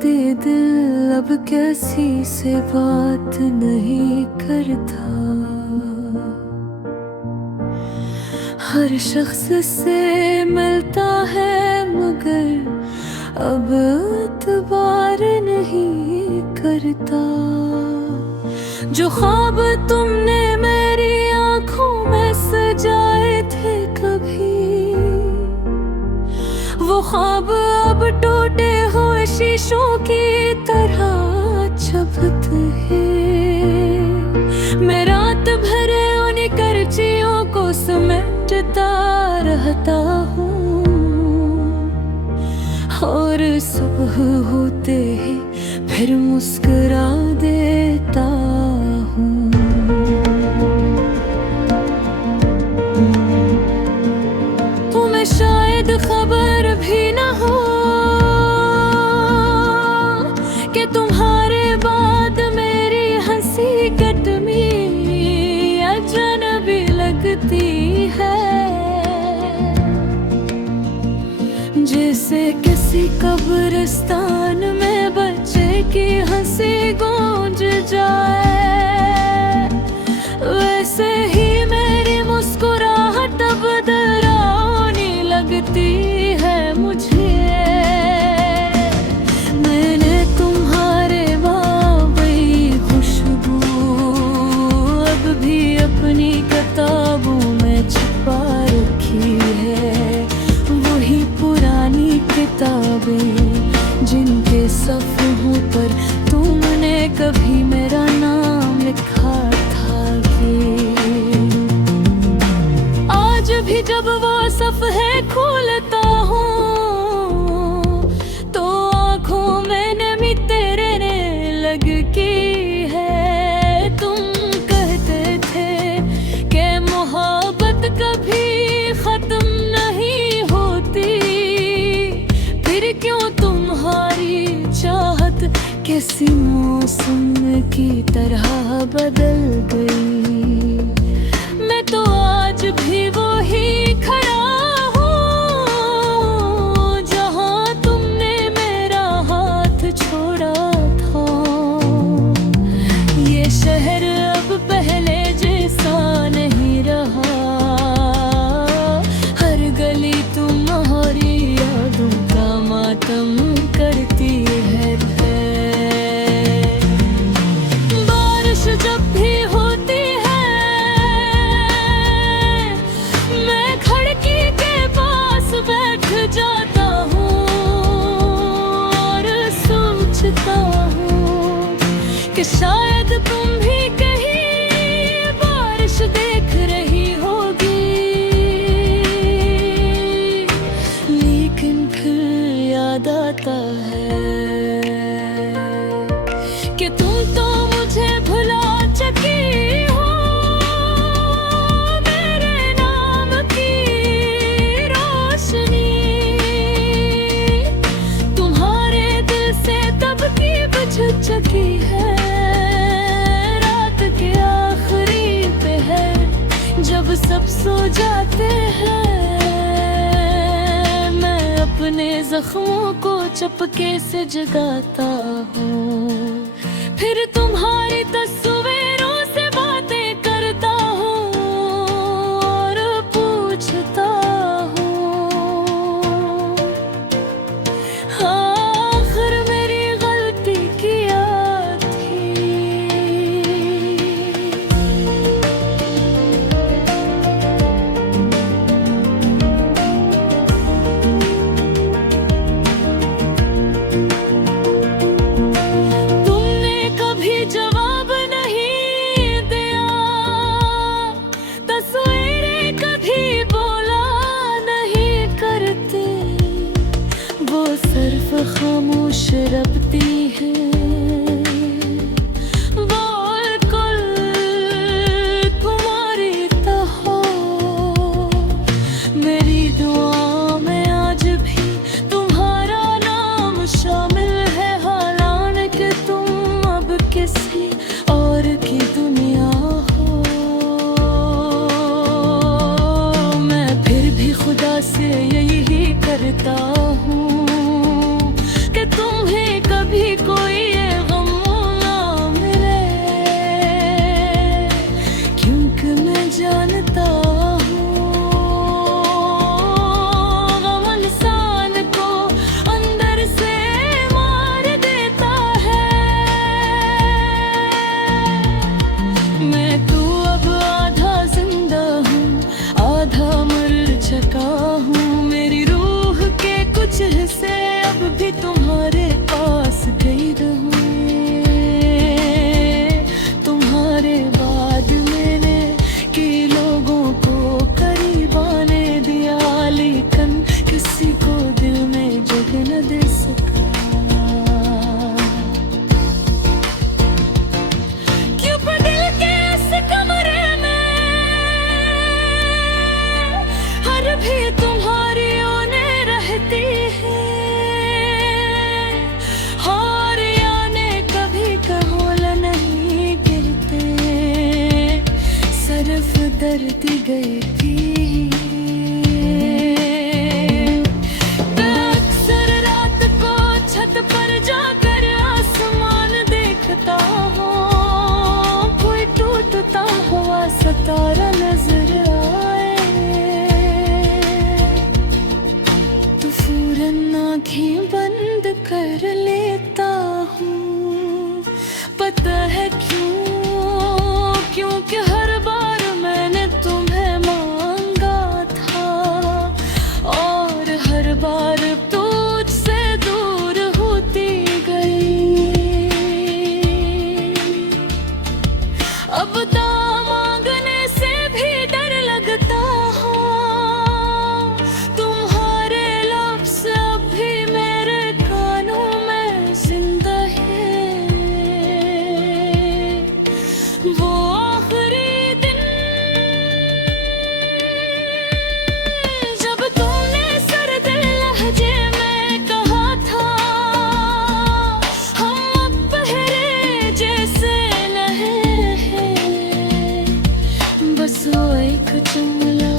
दे दिल अब कैसी से बात नहीं करता। हर शख्स से मिलता है मगर अब एतबार नहीं करता। जो ख्वाब तुमने मेरी आंखों में सजाए थे कभी, वो ख्वाब अब टूटे हुए शीशों की तरह चुभते हैं। मैं रात भर उन कर्चियों को समेटता रहता हूँ और सुबह होते ही फिर मुस्कुरा देता हूँ। तुम्हें शायद खबर भी न हो कि तुम्हारे बाद मेरी हंसी कटमी अजनबी लगती है। जैसे किसी कब्रिस्तान में बच्चे की हंसी गूंज जाए, वैसे ही मेरी मुस्कुराहट अब डरावनी लगती है मुझे। मैंने तुम्हारे बाबई खुशबू अब भी अपनी किताबों में छुपा रखी है। वही पुरानी किताबें जिनके सफ़ों पर तुमने कभी मेरा नाम लिखा था कि आज भी जब वो सफ़े खोलता हूँ तो आँखों में नमी तेरे ने लगती है। तुम कहते थे कि मोहब्बत कभी ख़त्म नहीं होती, फिर क्यों तुम्हारी चाहत किसी मौसम की तरह बदल गई। मैं तो आज भी वो ही खड़ा हूँ जहाँ तुमने मेरा हाथ छोड़ा था। ये शहर अब पहले जैसा नहीं रहा, हर गली तुम्हारी यादों का मातम करती है। बारिश जब भी होती है मैं खिड़की के पास बैठ जाता हूँ और सोचता हूँ कि शायद तुम भी कहीं बारिश देख रही होगी। लेकिन फिर याद आता है कि तुम तो मुझे भुला चुकी हो। मेरे नाम की रोशनी तुम्हारे दिल से तब की बुझ चुकी है। रात के आखिरी पहर जब सब सो जाते हैं, मैं अपने जख्मों को चपके से जगाता हूँ। फिर तुम्हारी तस्वीरों से बातें करता हूँ और पूछता हूँ आखिर मेरी गलती क्या थी। जवाब नहीं दिया, तस्वीरें कभी बोला नहीं करते, वो सिर्फ खामोश रबती है। वो बिल्कुल तुम्हारी तरह मेरी दुआ में आज भी तुम्हारा नाम शामिल है। हालांकि तुम अब किसी और की दुनिया हो, मैं फिर भी खुदा से यही करता हूँ कि तुम्हें कभी डरती गई थी। अक्सर रात को छत पर जाकर आसमान देखता हूँ, कोई टूटता हुआ सितारा नजर आए तो फौरन आँखें बंद कर लेता हूँ। पता है क्यों? क्योंकि हर बार मैंने तुम्हें मांगा था और हर बार तुझसे दूर होती गई। अब दाम मांगने से भी डर लगता है, तुम्हारे लफ्ज़ अब भी मेरे कानों में जिंदा है। वो आखिरी दिन जब तुमने सर्द लहजे में कहा था, हम अब पहले जैसे नहीं हैं। बस वो एक जुमला